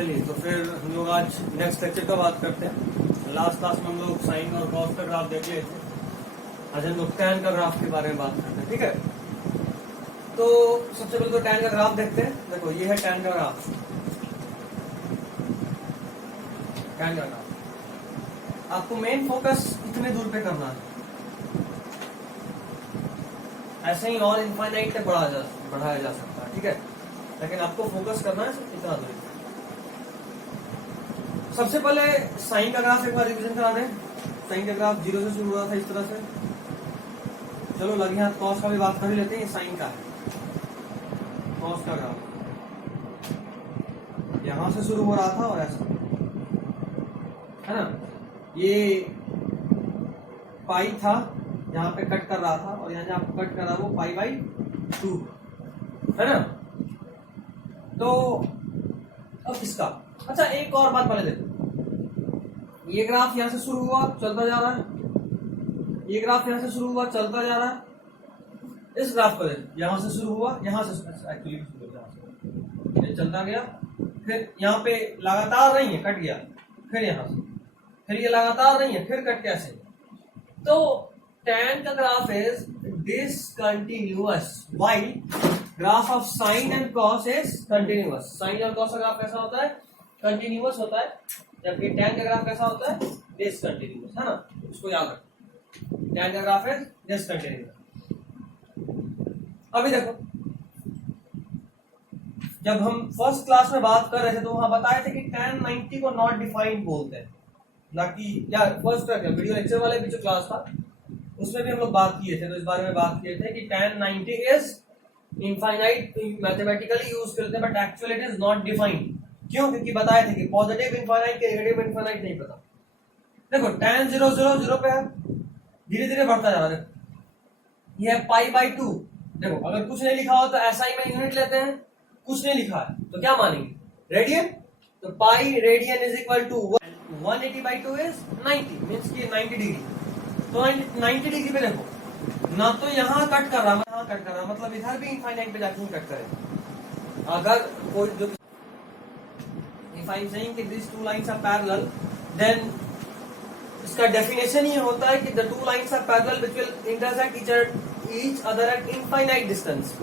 चलिए तो फिर हम लोग आज नेक्स्ट लेक्चर का बात करते हैं। लास्ट क्लास में हम लोग साइन और कॉस का ग्राफ देख लिए थे। आज हम लोग टैन का ग्राफ के बारे में बात करते हैं, ठीक है। तो सबसे पहले तो टैन का ग्राफ देखते हैं। देखो ये है टैन का ग्राफ। टैन का ग्राफ आपको मेन फोकस कितने दूर पे करना है, ऐसे ही और इनफाइनाइट तक बढ़ाया जा सकता है, ठीक है, लेकिन आपको फोकस करना है सिर्फ इतना दूर। सबसे पहले साइन का ग्राफ एक बार रिवीजन करा दें। साइन का ग्राफ 0 से शुरू हुआ था इस तरह से। चलो लगे हाथ कॉस का भी बात कर ही लेते हैं। साइन का है, कॉस का ग्राफ यहां से शुरू हो रहा था और ऐसा है ना। ये पाई था, यहाँ पे कट कर रहा था और यहाँ जहाँ कट कर रहा वो पाई बाई 2 है ना। तो अब इसका अच्छा एक और बात पहले देखो। ये ग्राफ यहां से शुरू हुआ चलता जा रहा है, ये ग्राफ यहां से शुरू हुआ चलता जा रहा है। इस ग्राफ को देखो, यहां से शुरू हुआ, यहां से एक्चुअली ये चलता गया, फिर यहाँ पे लगातार नहीं है, कट गया, फिर यहां से, फिर ये लगातार नहीं है, फिर कट कैसे। तो tan का graph is discontinuous while graph of sine and cos is continuous. Sine और कॉस का ग्राफ कैसा होता है? कंटिन्यूअस होता है, जबकि tan का ग्राफ कैसा होता है? डिसकंटिन्यूअस, है ना। इसको याद रखो, tan का ग्राफ इज डिसकंटिन्यूअस। अभी देखो, जब हम फर्स्ट क्लास में बात कर रहे थे तो वहां बताए थे कि tan 90 को नॉट डिफाइंड बोलते हैं, ना कि या फर्स्ट वीडियो लेक्चर वाले भी जो क्लास था उसमें भी हम लोग बात किए थे। तो इस बारे में बात किए थे कि tan 90 is infinite, mathematically use करते हैं, but actually it is not defined. क्यों? क्योंकि बताए थे कि पॉजिटिव इनफाइनाइट के नेगेटिव इनफाइनाइट नहीं पता। देखो tan 0 0 0 पे है, धीरे धीरे बढ़ता जा रहा है। ये है पाई बाई 2। देखो अगर कुछ नहीं लिखा हो तो एसआई में यूनिट लेते हैं, कुछ नहीं लिखा है तो क्या मानेंगे? रेडियन। तो pi radian is equal to 180 by 2 is 90, means की 90 डिग्री। तो 90 डिग्री पे देखो, ना तो यहाँ कट कर रहा, यहाँ कट कर रहा, मतलब इधर भी इनफाइनाइट पे जाके ही कट करेगा। अगर कोई जो इफ आई एम सेइंग कि this two lines are parallel, then इसका डेफिनेशन ये होता है कि the two lines are parallel which will intersect each other at infinite distance,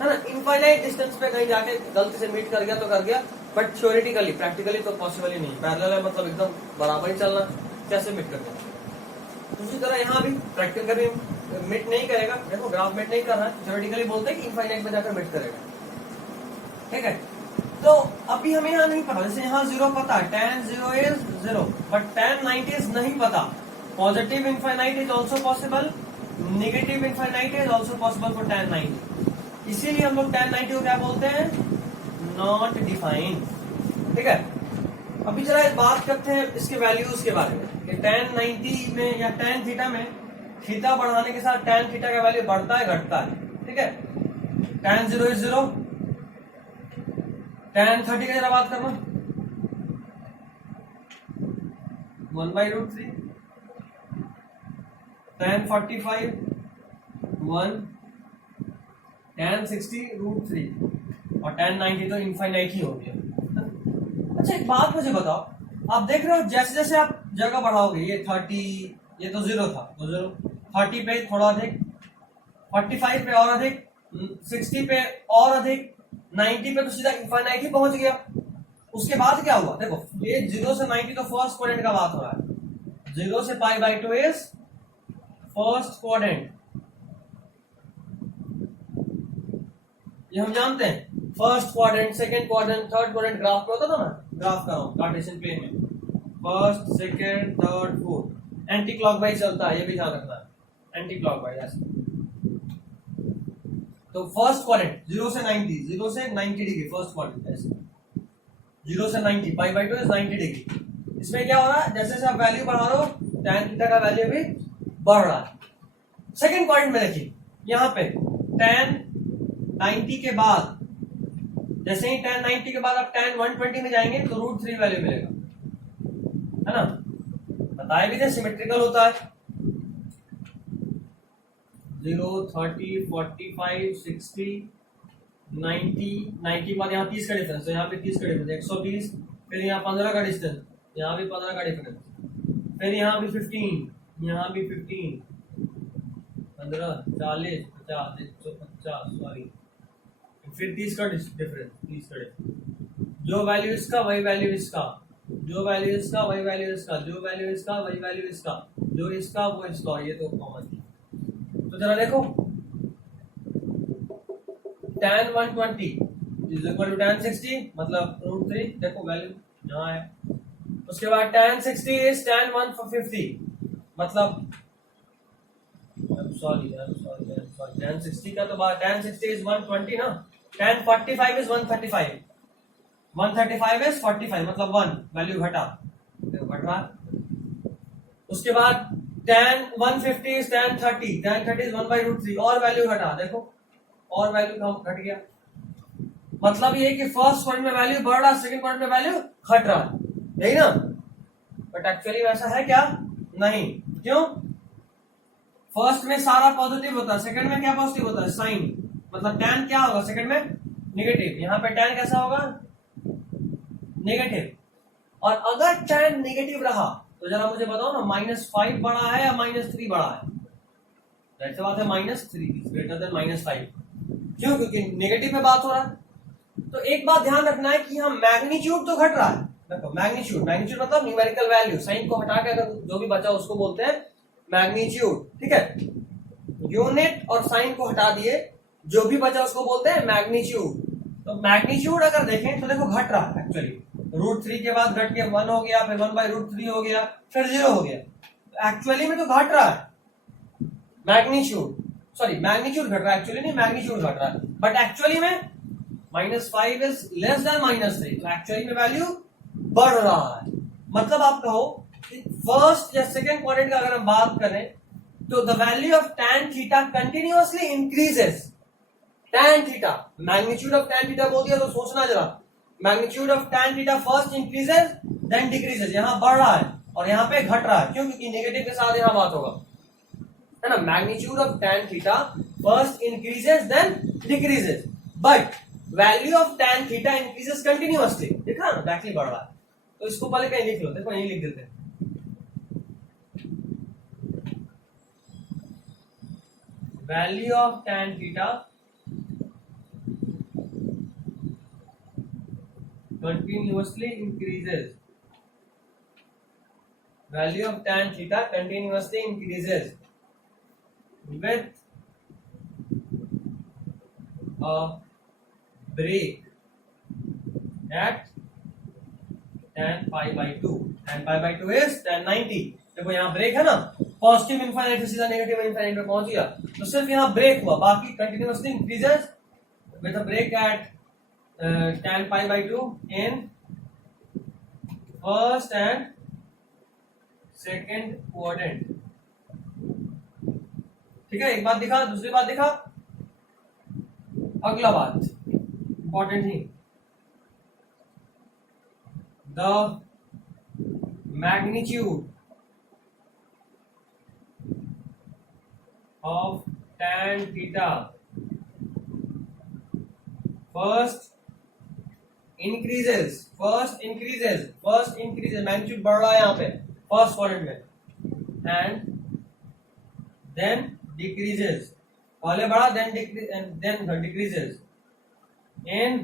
है ना। इनफाइनाइट डिस्टेंस पे कहीं जाके गलती से मीट कर गया तो कर गया, बट थ्योरेटिकली प्रैक्टिकली तो पॉसिबल ही नहीं। पैरेलल है मतलब एकदम बराबर ही चलना, कैसे मीट कर गया। उसी तरह यहाँ भी प्रैक्टिकल कभी मिट नहीं करेगा। देखो ग्राफ मिट नहीं कर रहा है, थ्योरेटिकली बोलते हैं कि इनफाइनाइट में जाकर मिट करेगा, ठीक है। तो अभी हमें यहाँ नहीं पता, जैसे यहाँ 0 पता है, tan 0 is 0, but tan 90 is नहीं पता। Positive infinite is also possible, negative infinite is also possible for tan 90। इसीलिए हम लोग tan 90 को क्या बोलते हैं? नॉट डिफाइंड, ठीक है। अभी जरा बात करते हैं इसके वैल्यूज के बारे में कि tan 90 में या tan थीटा में थीटा बढ़ाने के साथ tan थीटा का वैल्यू बढ़ता है घटता है, ठीक है। tan 0 इज 0, tan 30 की जरा बात करना, 1/√3, tan 45 1, tan 60 √3 और tan 90 तो इनफाइनाइट ही हो गया। अच्छा एक बात मुझे बताओ, आप देख रहे हो जैसे जैसे आप जगह बढ़ाओगे, ये 30, ये तो 0 था तो 0, 30 पे थोड़ा अधिक, 45 पे और अधिक, 60 पे और अधिक, 90 पे तो सीधा इनफाइनाइट ही पहुंच गया। उसके बाद क्या हुआ? देखो ये 0 से 90 तो फर्स्ट क्वाड्रेंट का बात हो रहा है। 0 से pi by 2 is first quadrant, ये हम जानते हैं। First quadrant, second quadrant, third quadrant graph पे होता था ना, ग्राफ कर रहा हूं कार्टेशियन प्लेन में, first second third fourth, anti clockwise चलता है, ये भी ध्यान रखना है, एंटी क्लॉकवाइज ऐसे। तो फर्स्ट क्वाड्रेंट 0 से 90, 0 से 90 डिग्री फर्स्ट क्वाड्रेंट ऐसे, 0 से 90 पाई बाई 2 इज 90 डिग्री। इसमें क्या हो रहा है? जैसे जैसे आप वैल्यू बढ़ा रहे हो tan थीटा का वैल्यू भी बढ़ रहा है। सेकंड क्वाड्रेंट में देखिए, यहाँ पे tan 90 के बाद, जैसे ही tan 90 के बाद आप tan 120 में जाएंगे तो √3 वैल्यू मिलेगा, है ना। बताया भी थे सिमेट्रिकल होता है। 0, 30, 45, 60, 90 के बाद यहाँ 30 का डिफरेंस, तो यहाँ पे 30 का डिफरेंस 120, फिर यहाँ 15 का डिस्टेंस, यहाँ भी 15 का डिफरेंस, फिर यहाँ भी 15, यहाँ भी 15, 15, 40, 50, 150, सॉरी, फिर 30 का डिफरेंस, 30 का डिफरेंस, जो वैल्यू इसका वही वैल्यू इसका, जो वैल्यू इसका वही वैल्यू इसका, जो वैल्यू इसका वही वैल्यू इसका, जो इसका वो इसका, ये तो कॉमन। तो जरा देखो tan 120 is equal to tan 60 मतलब √3, देखो वैल्यू यहाँ है। उसके बाद tan 60 इज tan 150 मतलब सॉरी tan 60 का तो बात, tan 60 इज 120 ना, tan 45 इज 135, 135 इज 45 मतलब 1 वैल्यू घटा, घट रहा। उसके बाद tan 150 is tan 30, tan 30 is 1/√3 और वैल्यू घटा, देखो और वैल्यू कम घट गया। मतलब ये कि फर्स्ट क्वाड्रेंट में वैल्यू बढ़ रहा, सेकंड क्वाड्रेंट में वैल्यू घट रहा, यही ना। बट एक्चुअली वैसा है क्या? नहीं। क्यों? फर्स्ट में सारा पॉजिटिव होता है, सेकंड में क्या पॉजिटिव होता है? साइन, मतलब tan क्या होगा सेकंड में? नेगेटिव। यहाँ पे tan कैसा होगा? नेगेटिव। और अगर tan नेगेटिव रहा तो जरा मुझे बताओ ना, -5 बड़ा है या -3 बड़ा है? जाहिर बात है -3 इज ग्रेटर देन -5। क्यों? क्योंकि नेगेटिव में बात हो रहा है। तो एक बात ध्यान रखना है कि हम मैग्नीट्यूड तो घट रहा है, देखो मैग्नीट्यूड, मैग्नीट्यूड मतलब न्यूमेरिकल वैल्यू, साइन को हटा के अगर जो भी बचा उसको बोलते हैं मैग्नीट्यूड, ठीक है। यूनिट और साइन को हटा दिए, जो भी बचा उसको बोलते हैं मैग्नीट्यूड। तो मैग्नीट्यूड अगर देखें तो देखो घट रहा है एक्चुअली, √3 के बाद घट के 1 हो गया, फिर 1/√3 हो गया, फिर 0 हो गया। तो एक्चुअली में तो घट रहा है मैग्नीट्यूड, सॉरी मैग्नीट्यूड घट रहा है, एक्चुअली नहीं मैग्नीट्यूड घट रहा है। बट एक्चुअली में -5 इज लेस देन -3, तो एक्चुअली में वैल्यू बढ़ रहा है। मतलब आप कहो फर्स्ट या सेकंड क्वाड्रेंट का अगर हम बात करें तो the value of tan theta continuously increases. tan theta, magnitude of tan theta बोल दिया तो सोचना जरा, magnitude of tan theta first increases then decreases. यहां बढ़ रहा है और यहां पे घट रहा है, क्यों? क्योंकि नेगेटिव के साथ यहां बात होगा, है ना। Magnitude of tan theta first increases then decreases, but value of tan theta increases continuously. देखा ना, डायरेक्टली बढ़ रहा है। तो इसको पहले कहीं लिख लो, देखो यहीं लिख देते हैं। Value of tan theta continuously increases, value of tan theta continuously increases with a break at tan pi/2, tan pi/2 is tan 90। देखो यहाँ ब्रेक है ना, पॉजिटिव इनफाइनाइट से सीधा नेगेटिव इनफाइनाइट में पहुंच गया, तो सिर्फ यहाँ ब्रेक हुआ, बाकी continuously increases with a break at tan pi/2 in first and second quadrant। ठीक है, एक बात दिखा, दूसरी बात दिखा। अगला बात इंपॉर्टेंट ही, the magnitude of tan theta first increases, magnitude बढ़ रहा है यहाँ पे फर्स्ट क्वाड्रेंट में, एंड देन डिक्रीजेस, पहले बढ़ा देन डिक्रीजेस इन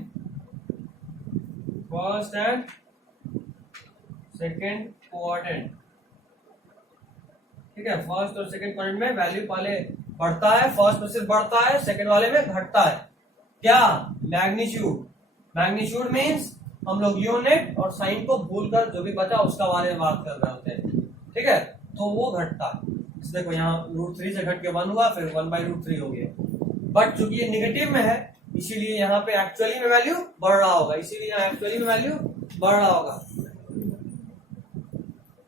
फर्स्ट एंड सेकेंड क्वाड्रेंट। ठीक है, फर्स्ट और सेकेंड क्वाड्रेंट में वैल्यू पहले बढ़ता है, फर्स्ट में सिर्फ बढ़ता है, सेकेंड वाले में घटता है। क्या? मैग्नीट्यूड। मैग्नीट्यूड मीन्स हम लोग यूनिट और साइन को भूलकर जो भी बचा उसका बारे में बात कर रहे होते हैं, ठीक है। तो वो घटता है, देखो यहाँ √3 से घट के 1 हुआ, फिर 1/√3 हो गया। बट चूंकि ये निगेटिव में है इसीलिए यहाँ पे एक्चुअली में वैल्यू बढ़ रहा होगा, इसीलिए यहाँ एक्चुअली में वैल्यू बढ़ रहा होगा,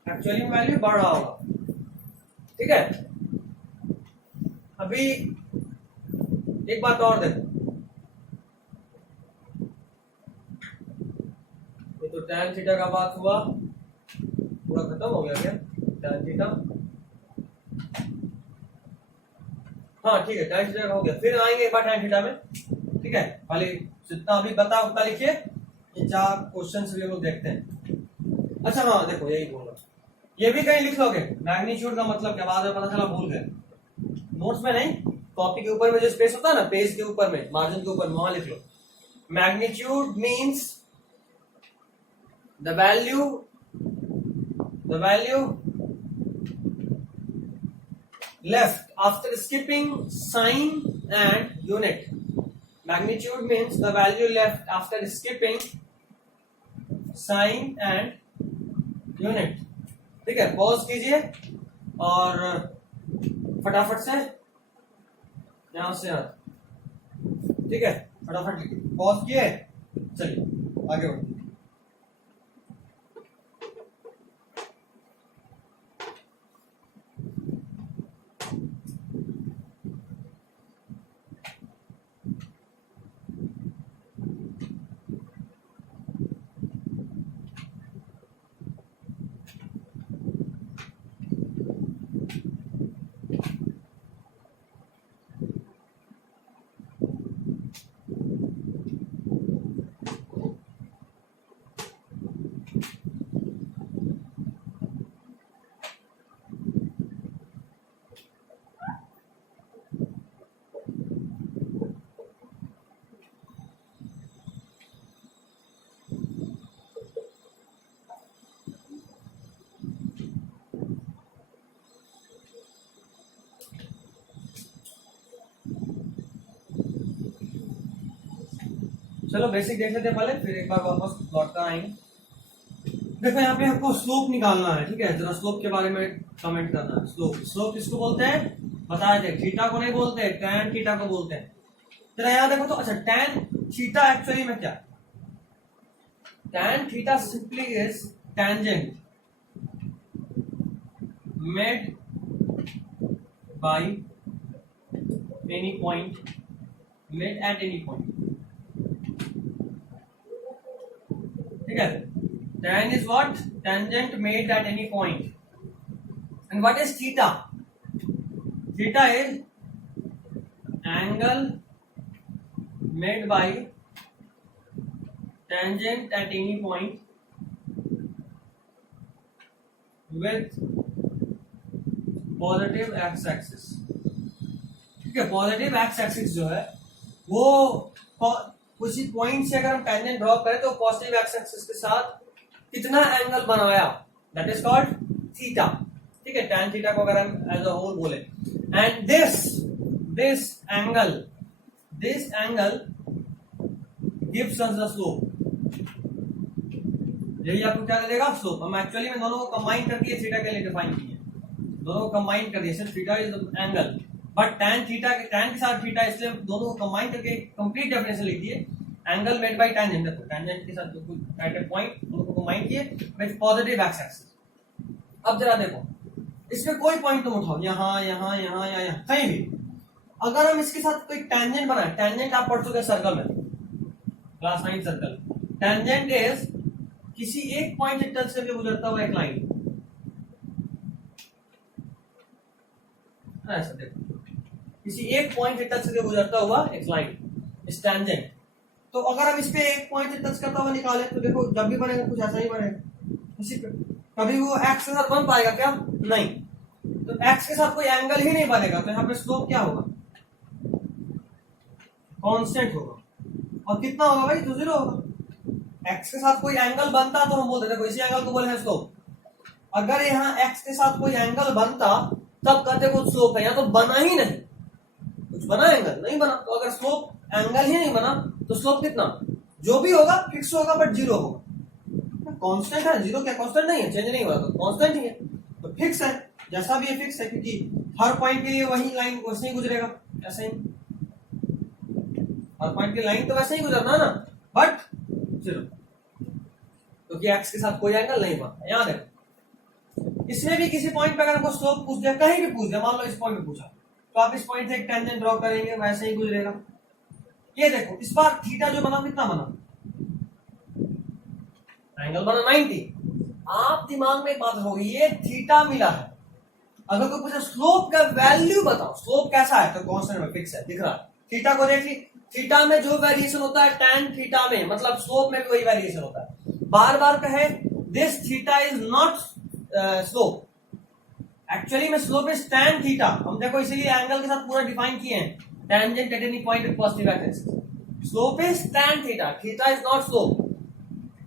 एक्चुअली में वैल्यू बढ़ रहा होगा। ठीक है, अभी एक बात और देखो, तो tan थीटा का बात हुआ, पूरा खत्म हो गया क्या tan थीटा? हाँ ठीक है, tan थीटा का हो गया। फिर आएंगे एक बार tan थीटा में, ठीक है। पहले जितना अभी बता उतना लिखिए, ये 4 क्वेश्चन भी हम लोग देखते हैं। अच्छा हाँ देखो यही बोलूंगा, ये भी कहीं लिख लोगे मैग्नीट्यूड का मतलब क्या, बाद में पता चला भूल गए, नोट्स में नहीं, कॉपी के ऊपर में जो स्पेस होता है ना, पेज के ऊपर में, मार्जिन के ऊपर, वहां लिख लो। Magnitude means the value left after skipping sign and unit. Magnitude means the value left after skipping sign and unit. ठीक है, पॉज कीजिए और फटाफट से यहां से यहां, ठीक है, फटाफट लिखिए, पॉज किए, चलिए आगे बढ़ते। चलो बेसिक देख लेते हैं पहले, फिर एक बार वापस लौट कर आएंगे। देखो यहाँ पे आपको स्लोप निकालना है, ठीक है, जरा स्लोप के बारे में कमेंट करना है। स्लोप किसको बोलते हैं बताए थे, थीटा को नहीं बोलते, टैन थीटा को बोलते हैं। जरा यहाँ देखो तो, अच्छा टैन थीटा एक्चुअली में क्या, tan theta simply is tangent made by any point, made at any point, ठीक है। tan is what, tangent made at any point, and what is theta? Theta is angle made by tangent at any point with positive x axis. ठीक है, positive x axis जो है वो किसी point से अगर हम टेंजेंट ड्रॉ करें तो पॉजिटिव एक्स एक्सिस के साथ कितना एंगल बनाया, दैट इज कॉल्ड थीटा। ठीक है, tan थीटा को अगर हम एज अ होल बोले, and this angle gives us the slope. यही आपको क्या देगा, स्लोप। हम एक्चुअली में दोनों को कंबाइन करके थीटा के लिए डिफाइन किए, दोनों को कंबाइन कर दिया। सिर्फ theta is angle, but tan theta के tan के साथ थीटा, इसलिए दोनों को कंबाइन करके कंप्लीट डेफिनेशन लिख दिए। एंगल मेड बाय टेंजेंट, देखो टेंजेंट के साथ एट ए पॉइंट दोनों को कंबाइन किए विद पॉजिटिव एक्स एक्सिस। अब जरा देखो, इसमें कोई पॉइंट तुम उठाओ, यहाँ यहाँ यहाँ या यहाँ कहीं भी, अगर हम इसके साथ कोई टेंजेंट बनाए, टेंजेंट आप पढ़ चुके सर्कल में, क्लास 9 सर्कल। टेंजेंट इज किसी एक पॉइंट से टच करके गुजरता हुआ एक लाइन, ऐसा देखो, किसी एक पॉइंट से टच करके गुजरता हुआ एक लाइन, इस टेंजेंट। तो अगर हम इस पे एक पॉइंट से टच करता हुआ निकाले तो देखो जब भी बनेगा कुछ ऐसा ही बनेगा, इसी पे कभी वो एक्स के साथ बन पाएगा क्या, नहीं। तो एक्स के साथ कोई एंगल ही नहीं बनेगा, तो यहाँ पे स्लोप क्या होगा, कांस्टेंट होगा। और कितना होगा भाई, तो 0 होगा। एक्स के साथ कोई एंगल बनता तो हम बोलते, देखो इसी एंगल को बोले हैं स्लोप। अगर यहाँ एक्स के साथ कोई एंगल बनता तब कहते कुछ स्लोप है, यहाँ तो बना ही नहीं, कुछ बना एंगल नहीं बना। तो अगर स्लोप एंगल ही नहीं बना तो स्लोप कितना, जो भी होगा फिक्स होगा, बट 0 होगा। कांस्टेंट है, 0 क्या कांस्टेंट नहीं है, चेंज नहीं होगा, तो कांस्टेंट ही है, तो फिक्स है। जैसा भी ये फिक्स है, क्योंकि हर पॉइंट के लिए वही लाइन वैसे ही गुजरेगा, ऐसे ही हर पॉइंट की लाइन तो वैसे ही गुजरना ना, बट 0, क्योंकि एक्स के साथ कोई एंगल नहीं बनता। याद है, इसमें भी किसी पॉइंट पे अगर हमको स्लोप पूछ दिया, कहीं भी पूछ दिया, मान लो इस पॉइंट पे पूछा, तो आप इस पॉइंट से एक टेंजेंट ड्रॉ करेंगे, वैसे ही गुजरेगा। ये देखो इस बार थीटा जो बना कितना बना, एंगल बना 90। आप दिमाग में एक बात होगी, ये थीटा मिला है, अगर कोई पूछे स्लोप का वैल्यू बताओ, स्लोप कैसा है, तो कांस्टेंट में फिक्स है, दिख रहा है। थीटा को देख ली, थीटा में जो वेरिएशन होता है tan थीटा में, मतलब स्लोप में भी वही वेरिएशन होता है। बार बार कहे this theta is not slope, actually में स्लोप इज tan थीटा। हम देखो इसीलिए एंगल के साथ पूरा डिफाइन किए हैं, tangent at any point with positive axis. Slope is tan theta, theta is not slope.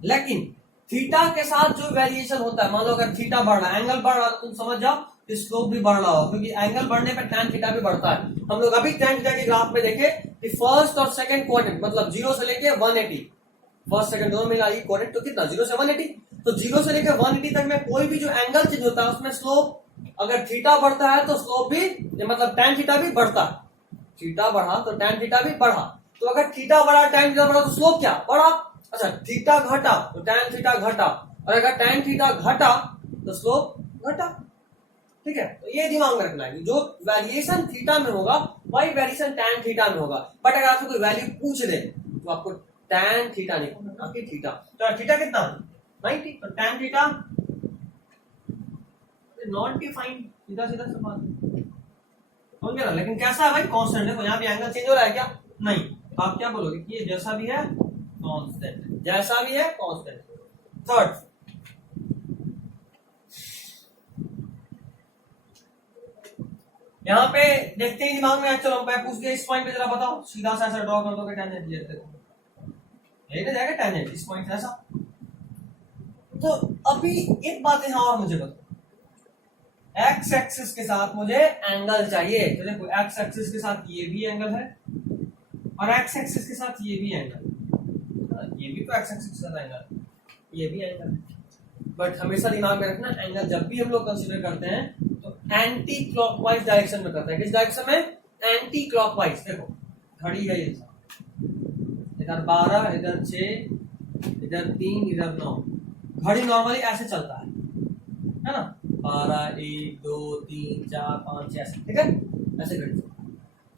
लेकिन थीटा के साथ जो वेरिएशन होता है, मान लो अगर थीटा बढ़ रहा है, एंगल बढ़ रहा है, तो तुम समझ जाओ कि स्लोप भी बढ़ रहा हो, क्योंकि एंगल बढ़ने पर tan थीटा भी बढ़ता है। हम लोग अभी tan थीटा के ग्राफ में देखे कि फर्स्ट और सेकंड क्वाड्रेंट, मतलब 0 से लेके 180, फर्स्ट सेकंड दोनों मिला क्वाड्रेंट, तो कितना 0 से 180, तो 0 से लेकर 180 तक में कोई भी जो एंगल चेंज होता है उसमें स्लोप, अगर थीटा बढ़ता है तो स्लोप भी, मतलब tan थीटा भी बढ़ता है। थीटा बढ़ा तो tan थीटा भी बढ़ा, तो अगर थीटा बढ़ा tan थीटा बढ़ा तो स्लोप क्या बढ़ा। अच्छा, थीटा घटा तो tan थीटा घटा, और अगर tan थीटा घटा तो स्लोप घटा। ठीक है, तो ये दिमाग में रखना है, जो वेरिएशन थीटा में होगा वही वेरिएशन tan थीटा में होगा। बट अगर आपको कोई वैल्यू पूछ दे तो आपको tan थीटा नहीं पता कि थीटा, तो थीटा कितना 90, तो tan थीटा नॉट डिफाइंड, सीधा सीधा सवाल समझ गया ना। लेकिन कैसा है भाई, कांस्टेंट। देखो यहाँ भी एंगल चेंज हो रहा है क्या, नहीं, तो आप क्या बोलोगे कि ये जैसा भी है कांस्टेंट, जैसा भी है कांस्टेंट। थर्ड, यहाँ पे देखते ही दिमाग में, चलो मैं पूछ दिया इस पॉइंट पे जरा बताओ, सीधा सा ऐसा ड्रॉ कर दो कि टेंजेंट ये देखो, यही ना जाएगा टेंजेंट इस पॉइंट से ऐसा। तो अभी एक बात यहाँ और मुझे बताओ, एक्स एक्सिस के साथ मुझे एंगल चाहिए, तो देखो एक्स एक्सिस के साथ ये भी एंगल है और एक्स एक्सिस के साथ ये भी एंगल, ये भी तो एक्स एक्सिस के साथ एंगल, ये भी एंगल। बट हमेशा दिमाग में रखना, एंगल जब भी हम लोग कंसीडर करते हैं तो एंटी क्लॉकवाइज डायरेक्शन में करते हैं। किस डायरेक्शन में, एंटी क्लॉकवाइज। देखो घड़ी है, ये इधर 12, इधर 6, इधर 3, इधर 9, घड़ी नॉर्मली ऐसे चलता है ना, 12, 1, 2, 3, 4, 5, ऐसे, ठीक है, ऐसे घड़ी।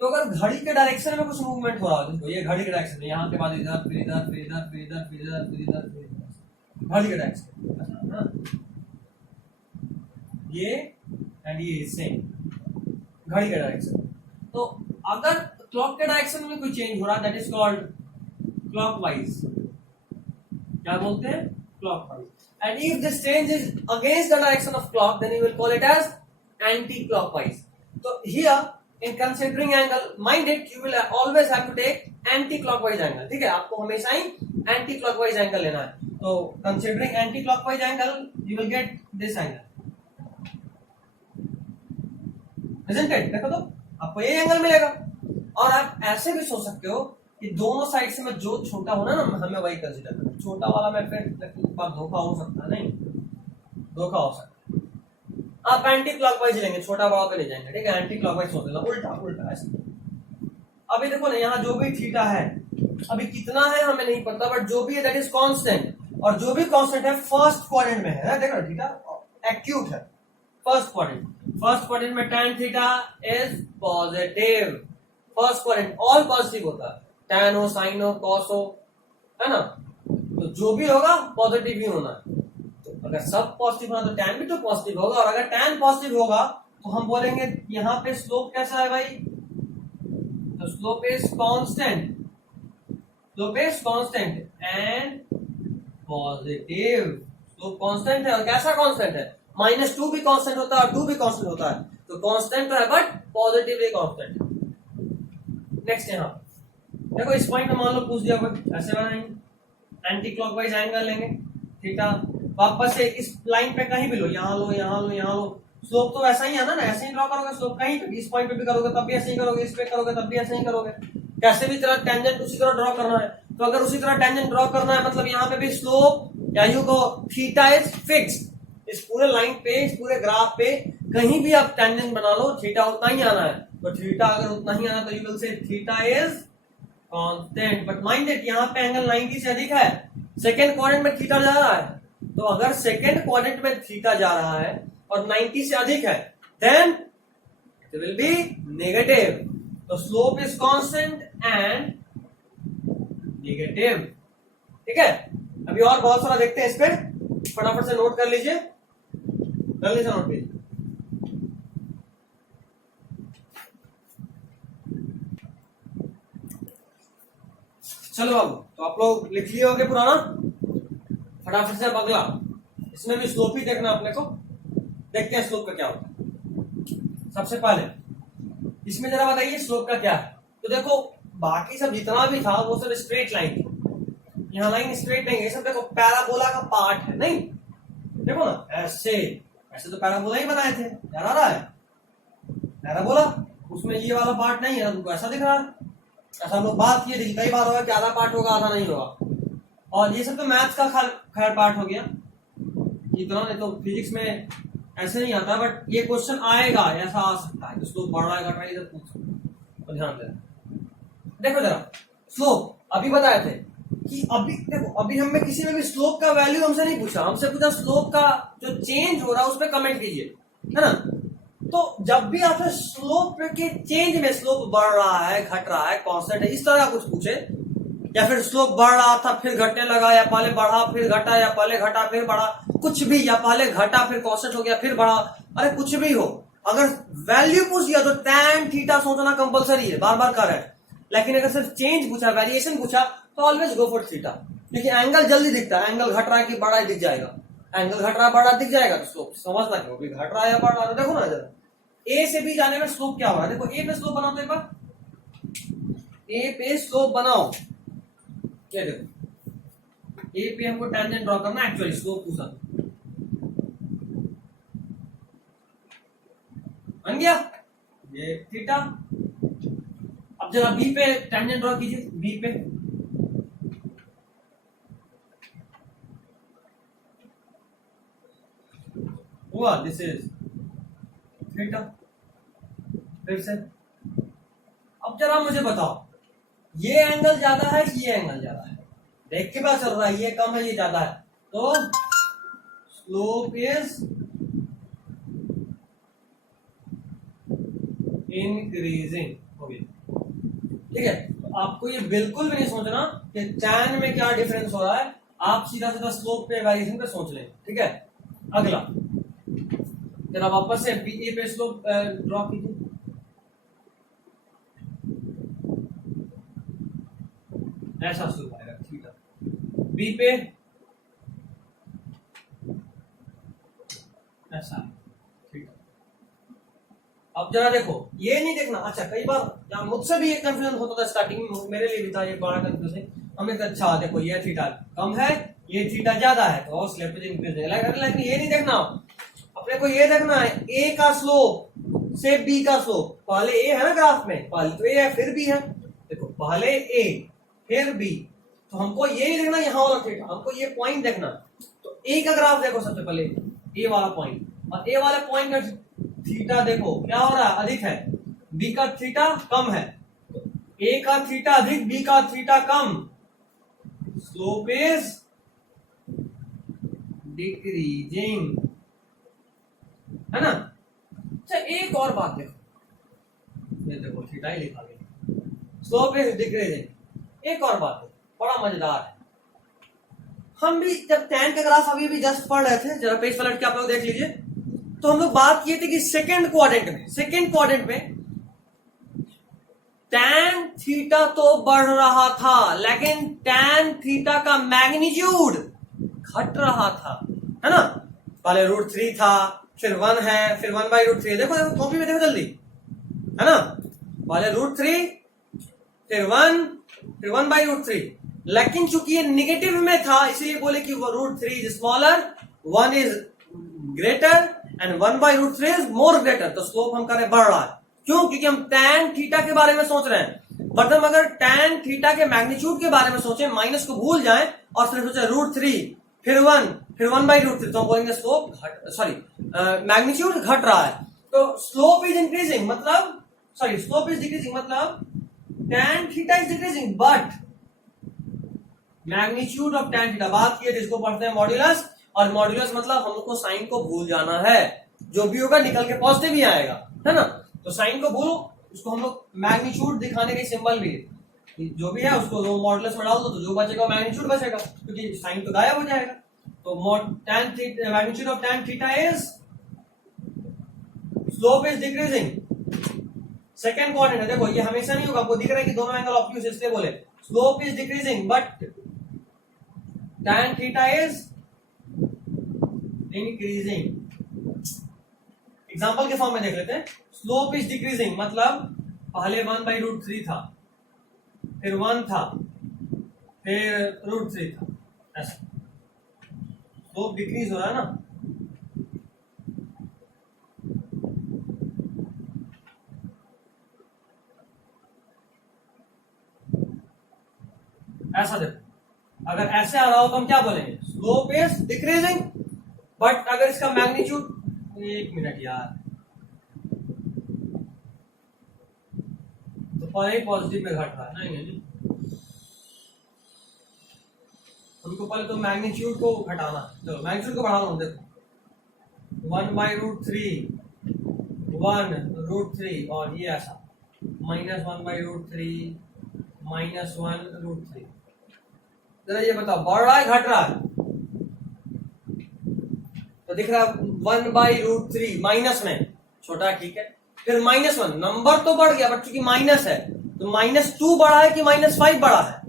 तो अगर घड़ी के डायरेक्शन में कुछ मूवमेंट हो रहा हो, देखो ये घड़ी के डायरेक्शन में, यहाँ के बाद इधर, फिर इधर, फिर इधर, फिर इधर, फिर इधर, फिर इधर, फिर इधर, घड़ी के डायरेक्शन ना, ये एंड ये सेम घड़ी के डायरेक्शन। तो अगर क्लॉक के डायरेक्शन में कोई चेंज हो रहा है, दैट इज कॉल्ड क्लॉकवाइज। क्या बोलते हैं, clockwise. And if this change is against the direction of clock, then you will call it as anti-clockwise. So here, in considering angle, mind it, you will always have to take anti-clockwise angle. ठीक है, आपको हमेशा ही anti-clockwise angle लेना है। तो considering anti-clockwise angle, you will get this angle, isn't it? देखो तो आपको ये एंगल मिलेगा। और आप ऐसे भी सोच सकते हो कि दोनों साइड से मैं जो छोटा होना ना, हमें वही कंसीडर करना, छोटा वाला मैं फिर धोखा हो सकता है, नहीं धोखा हो सकता है। आप एंटी क्लॉकवाइज लेंगे, छोटा बड़ा पे ले जाएंगे, ठीक है, एंटी क्लॉकवाइज सोच लेना, उल्टा उल्टा ऐसे। अभी देखो ना, यहाँ जो भी थीटा है, अभी कितना है हमें नहीं पता, बट जो भी है दैट इज कांस्टेंट, और जो भी कांस्टेंट है फर्स्ट क्वाड्रेंट में है। देखो थीटा एक्यूट है, फर्स्ट क्वाड्रेंट में tan theta is positive, first quadrant all positive होता है, tan हो, साइन हो, कॉस हो, है ना, तो जो भी होगा पॉजिटिव ही होना है। तो अगर सब पॉजिटिव होना तो tan भी तो पॉजिटिव होगा, और अगर tan पॉजिटिव होगा तो हम बोलेंगे यहाँ पे स्लोप कैसा है भाई, तो slope is constant, slope is constant and positive. Slope constant है, और कैसा कांस्टेंट है, -2 भी कांस्टेंट होता है और 2 भी कांस्टेंट होता है, तो कांस्टेंट तो है बट पॉजिटिवली कांस्टेंट। नेक्स्ट यहाँ देखो, इस पॉइंट में मान लो पूछ दिया ऐसे बनाएंगे, एंटी क्लॉकवाइज एंगल लेंगे थीटा, वापस से इस लाइन पे कहीं भी लो, यहाँ लो, यहाँ लो, यहाँ लो, स्लोप तो ऐसा ही है ना, ऐसे ही ड्रॉ करोगे स्लोप, कहीं पे इस पॉइंट पे भी करोगे तब भी ऐसे ही करोगे, इस पे करोगे तब भी ऐसे ही करोगे, कैसे भी तरह टेंजेंट उसी तरह ड्रॉ करना है। तो अगर उसी तरह टेंजेंट ड्रॉ करना है, मतलब यहाँ पे भी स्लोप या you go theta is fixed, इस पूरे लाइन पे, इस पूरे ग्राफ पे कहीं भी आप टेंजेंट बना लो, थीटा उतना ही आना है। तो थीटा अगर उतना ही आना तो you will say theta is constant, but mind it यहाँ पे एंगल 90 से अधिक है, सेकंड क्वाड्रेंट में थीटा जा रहा है, तो अगर सेकंड क्वाड्रेंट में थीटा जा रहा है और 90 से अधिक है, then it will be negative. तो slope is constant and negative. ठीक है, अभी और बहुत सारा देखते हैं, इस पे फटाफट से नोट कर लीजिए, जल्दी से नोट कीजिए। चलो बाबू, तो आप लोग लिख लिए होंगे पुराना, फटाफट से अब अगला, इसमें भी स्लोप ही देखना अपने को। देखते हैं स्लोप का क्या होता है। सबसे पहले इसमें जरा बताइए स्लोप का क्या है। तो देखो बाकी सब जितना भी था वो सब स्ट्रेट लाइन थी, यहाँ लाइन स्ट्रेट नहीं है, सब देखो पैराबोला का पार्ट है। नहीं देखो ना, ऐसे ऐसे तो पैराबोला ही बनाए थे, याद आ रहा है पैराबोला, उसमें ये वाला पार्ट नहीं है, तुमको ऐसा दिख रहा है। ऐसा हम लोग बात किए थे कई बार होगा कि आधा पार्ट होगा आधा नहीं होगा, और ये सब तो मैथ्स का खैर पार्ट हो गया, इतना नहीं तो फिजिक्स में ऐसे नहीं आता, बट ये क्वेश्चन आएगा, ऐसा आ सकता है। तो स्लोप बढ़ रहा है घट रहा है इधर पूछ, तो ध्यान देना। देखो जरा स्लोप अभी बताए थे कि अभी देखो, अभी हमें किसी में भी स्लोप का वैल्यू हमसे नहीं पूछा, हमसे पूछा स्लोप का जो चेंज हो रहा है उस पर कमेंट कीजिए, है ना। तो जब भी आपसे स्लोप के चेंज में स्लोप बढ़ रहा है घट रहा है कांस्टेंट है इस तरह कुछ पूछे, या फिर स्लोप बढ़ रहा था फिर घटने लगा, या पहले बढ़ा फिर घटा, या पहले घटा फिर बढ़ा, कुछ भी, या पहले घटा फिर कांस्टेंट हो गया फिर बढ़ा, अरे कुछ भी हो, अगर वैल्यू पूछ दिया तो tan थीटा सोचना कंपलसरी है, बार बार कर रहे हैं। लेकिन अगर सिर्फ चेंज पूछा, वेरिएशन पूछा, तो ऑलवेज गो फॉर थीटा, क्योंकि एंगल जल्दी दिखता है, एंगल घट रहा है कि बढ़ा है दिख जाएगा, एंगल घट रहा है बढ़ा दिख जाएगा, तो स्लोप समझना क्यों भी घट रहा है या बढ़ रहा है। देखो ना जरा ए से बी जाने में स्लोप क्या हो रहा है, देखो ए पे स्लोप बनाओ तो एक बार, ए पे स्लोप बनाओ, क्या देखो ए पे हमको टेंजेंट ड्रॉ करना, एक्चुअली स्लोप पूछा बन गया ये थीटा। अब जरा बी पे टेंजेंट ड्रॉ कीजिए, बी पे हुआ, दिस इज थीटा। फिर से अब जरा मुझे बताओ ये एंगल ज्यादा है कि ये एंगल ज्यादा है, देख के पता चल रहा है ये कम है ये ज्यादा है, तो स्लोप इज इंक्रीजिंग हो गया। ठीक है, तो आपको ये बिल्कुल भी नहीं सोचना कि tan में क्या डिफरेंस हो रहा है, आप सीधा सीधा स्लोप पे वेरिएशन पे सोच लें। ठीक है, अगला जरा वापस से ए पे स्लोप ड्रॉ कीजिए, ऐसा स्लोप आएगा थीटा, बी पे ऐसा ठीक है। अब जरा देखो ये नहीं देखना, अच्छा कई बार मुझसे भी ये कंफ्यूजन होता था स्टार्टिंग में, मेरे लिए भी था ये बड़ा कंफ्यूजन, हमें अच्छा देखो ये थीटा कम है ये थीटा ज्यादा है तो स्लोप इंक्रीज है, लेकिन ये नहीं देखना, अपने को ये देखना है ए का स्लोप से बी का स्लोप, पहले ए है ना ग्राफ में, पहले तो ए है फिर बी है, देखो पहले ए फिर बी, तो हमको ये नहीं देखना यहाँ वाला थीटा, हमको ये पॉइंट देखना। तो ए का ग्राफ देखो सबसे पहले, ए वाला पॉइंट, और ए वाले पॉइंट का थीटा देखो क्या हो रहा है, अधिक है, बी का थीटा कम है, तो ए का थीटा अधिक बी का theta come, slope is decreasing, है ना। अच्छा एक और बात देखो, ये देखो थीटा ही लिखा गया, स्लोप इज डिक्रीजिंग। एक और बात है बड़ा मजेदार है, हम भी जब tan का ग्राफ अभी भी जस्ट पढ़ रहे थे, जरा पेज पलट के आप लोग देख लीजिए, तो हम लोग बात किए थे कि सेकंड क्वाड्रेंट में tan थीटा तो बढ़ रहा था, लेकिन tan थीटा का मैग्नीट्यूड घट रहा था, है ना। पहले √3 था, फिर 1 है, फिर 1/√3, देखो देखो कॉपी में देखो जल्दी, है ना, पहले √3 फिर 1 फिर 1/√3, लेकिन चूंकि ये निगेटिव में था इसलिए बोले कि √3 is smaller, 1 is greater and 1/√3 is more greater, तो स्लोप हम करें बढ़ रहा है, क्यों, क्योंकि हम tan थीटा के बारे में सोच रहे हैं, बट हम अगर tan थीटा के मैग्नीट्यूड के बारे में सोचें, माइनस को भूल जाएं और फिर सोचे √3 फिर 1 फिर 1/√3, तो हम बोलेंगे स्लोप मैग्नीट्यूड घट रहा है। तो स्लोप इज इंक्रीजिंग मतलब स्लोप इज डिक्रीजिंग मतलब tan theta is decreasing but magnitude of tan theta, बात किए जिसको पढ़ते हैं मॉड्यूलस, और मॉड्यूलस मतलब हमको साइन को भूल जाना है, जो भी होगा निकल के पॉजिटिव ही आएगा, है ना। तो साइन को भूलो, उसको हम लोग मैग्नीट्यूड दिखाने के सिंबल भी है, जो भी है उसको दो मॉड्यूलस में डाल दो, तो जो बचेगा मैग्नीट्यूड बचेगा, क्योंकि साइन तो गायब हो जाएगा। तो magnitude of tan theta is slope is decreasing, second quadrant है, देखो ये हमेशा नहीं होगा, आपको दिख रहा है कि दोनों एंगल ऑब्ट्यूज, इसलिए बोले slope is decreasing but tan theta is increasing. Example के फॉर्म में देख लेते हैं। स्लोप इज डिक्रीजिंग मतलब पहले 1/√3 था, फिर 1 था, फिर √3 था, ऐसा स्लोप डिक्रीज हो रहा है ना। ऐसा देखो, अगर ऐसे आ रहा हो तो हम क्या बोलेंगे, स्लोप इज डिक्रीजिंग। बट अगर इसका मैग्नीट्यूड, एक मिनट यार, तो पहले ही पॉजिटिव में घट रहा है, नहीं नहीं, उनको पहले तो मैग्नीट्यूड को घटाना, चलो मैग्नीट्यूड को बढ़ा लो। देखो 1/√3 1√3 और ये ऐसा -1/√3 -1√3। जरा ये बताओ बढ़ रहा है घट रहा है? तो दिख रहा है 1/√3 माइनस में, छोटा है ठीक है, फिर -1, नंबर तो बढ़ गया बट चूंकि माइनस है तो -2 बड़ा है कि -5 बड़ा है?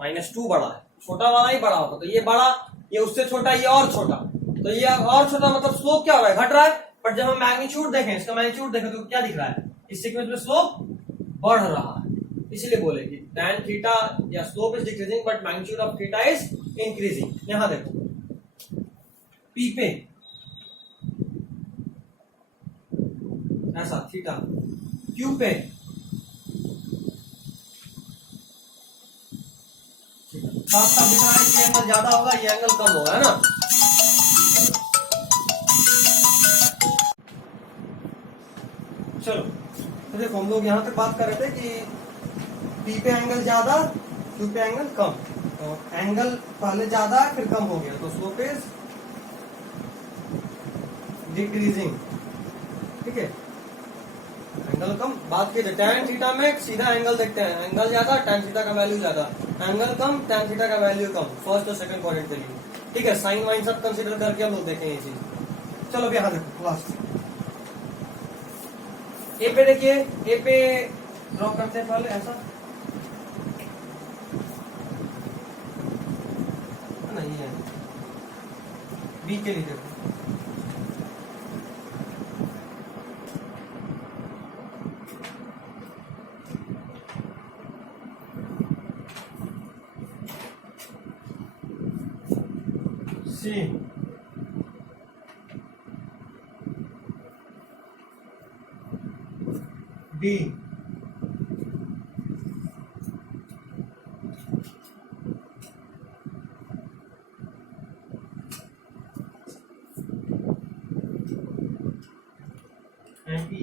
-2 बड़ा है, छोटा वाला ही बड़ा होता, तो ये बड़ा, ये उससे छोटा, ये और छोटा, तो ये और छोटा मतलब स्लोप क्या हो रहा है, घट रहा है। बट जब हम मैग्नीट्यूड देखें, इसका मैग्नीट्यूड देखें तो क्या दिख रहा है, इस सीक्वेंस में स्लोप बढ़ रहा है। इसीलिए बोले कि tan थीटा या slope is decreasing but magnitude of theta is increasing. यहां देखो P पे ऐसा थीटा, Q पे साफ साफ दिख रहा है कि एंगल ज्यादा होगा, ये एंगल कम होगा, है ना। चलो तो देखो हम लोग यहां तक बात कर रहे थे कि P पे एंगल ज्यादा, Q पे एंगल कम, तो एंगल पहले ज्यादा फिर कम हो गया तो स्लोप इज डिक्रीजिंग, ठीक है। एंगल कम बात की tan थीटा में सीधा एंगल देखते हैं, एंगल ज्यादा tan थीटा का वैल्यू ज्यादा, एंगल कम tan थीटा का वैल्यू कम, फर्स्ट और सेकंड क्वाड्रेंट के लिए, ठीक है। साइन वाइन सब कंसीडर करके हम लोग देखें ये चीज। चलो यहां देखो लास्ट ए पे देखिए, ए पे ड्रॉ करते हैं पहले ऐसा, नहीं है, बी के लिए देखो सी, डी, एंड ई।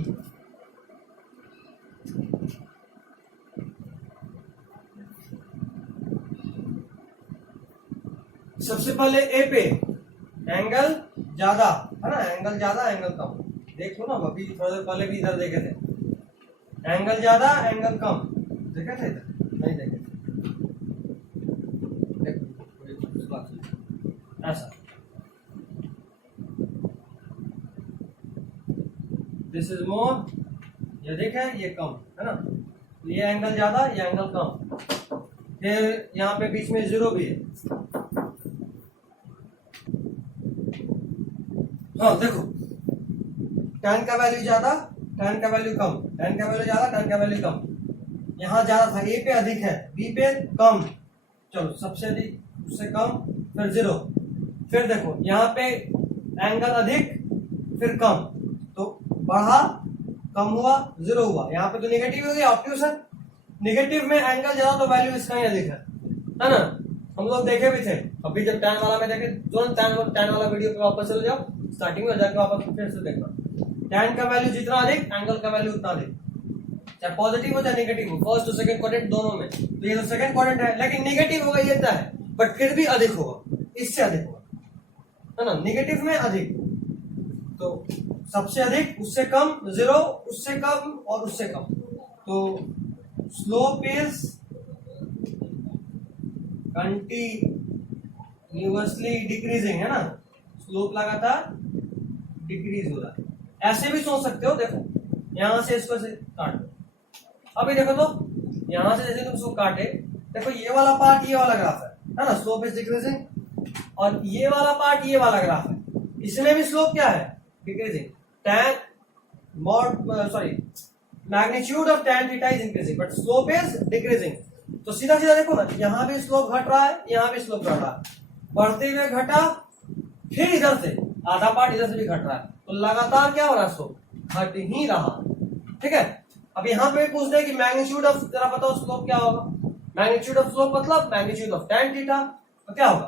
सबसे पहले ए पे एंगल ज्यादा है ना, एंगल ज्यादा एंगल कम, देख लो ना, अभी थोड़ा देर पहले भी इधर देखे थे, एंगल ज्यादा एंगल कम, देखे थे इधर, नहीं देखे थे, ऐसा दिस इज मोर, ये देखे ये कम है ना, ये एंगल ज्यादा ये एंगल कम, फिर यहाँ पे बीच में 0 भी है। हाँ देखो tan का वैल्यू ज्यादा tan का वैल्यू कम, tan का वैल्यू ज्यादा tan का वैल्यू कम, यहाँ ज्यादा था ए पे अधिक है बी पे कम, चलो सबसे अधिक उससे कम फिर 0, फिर देखो यहाँ पे एंगल अधिक फिर कम, तो बढ़ा कम हुआ 0 हुआ, यहाँ पे तो नेगेटिव हो गया, ऑब्ट्यूज है, नेगेटिव में एंगल ज्यादा तो वैल्यू इसका ही अधिक है ना। हम लोग देखे भी थे अभी जब tan वाला में देखे, तुरंत tan वाला वीडियो पे वापस चले जाओ, स्टार्टिंग में जाके वापस फिर से देखना, tan का वैल्यू जितना अधिक एंगल का वैल्यू उतना अधिक, चाहे पॉजिटिव हो चाहे नेगेटिव हो, फर्स्ट और सेकंड क्वाड्रेंट दोनों में, तो ये तो सेकंड क्वाड्रेंट है लेकिन नेगेटिव होगा ये है, बट फिर भी अधिक होगा, इससे अधिक होगा, है ना, नेगेटिव में अधिक, तो सबसे अधिक उससे कम, 0 उससे कम और उससे कम, तो स्लोप इज कंटिन्यूअसली डिक्रीजिंग, है ना, स्लोप लगातार डिक्रीज हो रहा है। ऐसे भी सोच सकते हो, देखो यहां से इसको से काट दो, अभी देखो तो यहां से जैसे तुम इसको काटे देखो ये वाला पार्ट ये वाला ग्राफ है ना, स्लोप इज डिक्रीजिंग, और ये वाला पार्ट ये वाला ग्राफ है, इसमें भी स्लोप क्या है, decreasing. tan magnitude of tan theta is increasing but slope is decreasing. तो सीधा सीधा देखो ना, यहाँ भी स्लोप घट रहा है, यहाँ भी स्लोप घट रहा है, बढ़ते हुए घटा, फिर इधर से आधा पार्ट इधर से भी घट रहा है, तो लगातार क्या हो रहा है, स्लोप घट ही रहा। ठीक है, अब यहाँ पे पूछते हैं कि मैग्नीट्यूड ऑफ, जरा बताओ स्लोप क्या होगा। मैग्नीट्यूड ऑफ स्लोप मतलब मैग्नीट्यूड ऑफ tan थीटा, तो क्या होगा,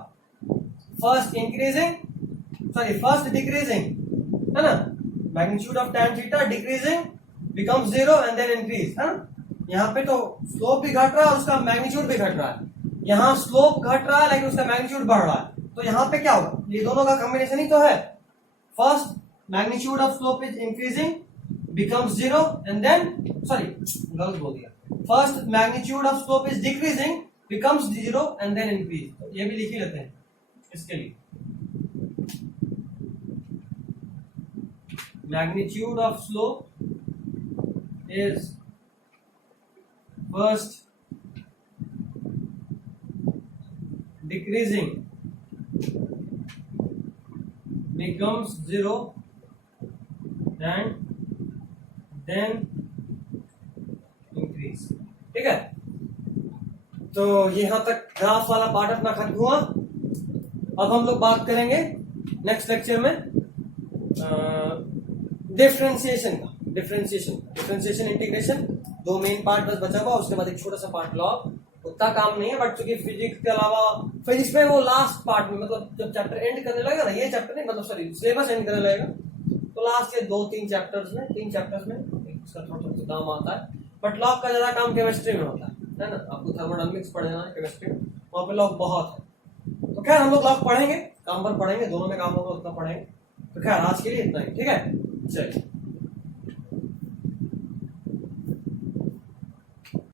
फर्स्ट डिक्रीजिंग है ना, magnitude of tan theta decreasing becomes 0 and then increase, है ना। यहाँ पे तो स्लोप भी घट रहा है और उसका मैग्नीट्यूड भी घट रहा है, यहाँ स्लोप घट रहा है लेकिन उसका मैग्नीट्यूड बढ़ रहा है, तो यहाँ पे क्या होगा, ये दोनों का कॉम्बिनेशन ही तो है। First magnitude of slope is increasing becomes 0 and then गलत बोल दिया, first magnitude of slope is decreasing becomes 0 and then increase, तो ये भी लिख ही लेते हैं इसके लिए। Magnitude of slope is first decreasing becomes 0 and then increase। ठीक है, तो यहां तक ग्राफ वाला पार्ट अपना खत्म हुआ। अब हम लोग बात करेंगे नेक्स्ट लेक्चर में डिफरेंशिएशन का, डिफरेंशिएशन इंटीग्रेशन, दो मेन पार्ट बस बचा हुआ, उसके बाद एक छोटा सा पार्ट लॉग, उतना काम नहीं है बट चूंकि फिजिक्स के अलावा फिजिक्स में वो लास्ट पार्ट में, मतलब जब चैप्टर एंड करने लगेगा ना, ये चैप्टर नहीं मतलब सॉरी सिलेबस एंड करने लगेगा, तो लास्ट के 3 चैप्टर्स में इसका थोड़ा सा काम आता है, बट लॉग का ज्यादा काम केमिस्ट्री में होता है ना, आपको थर्मोडायनामिक्स पढ़ना है केमिस्ट्री में, वहाँ पे लॉग बहुत है। तो खैर हम लोग लॉग पढ़ेंगे, काम पर पढ़ेंगे, दोनों में काम होगा उतना पढ़ेंगे। तो खैर आज के लिए इतना ही, ठीक है, चलिए।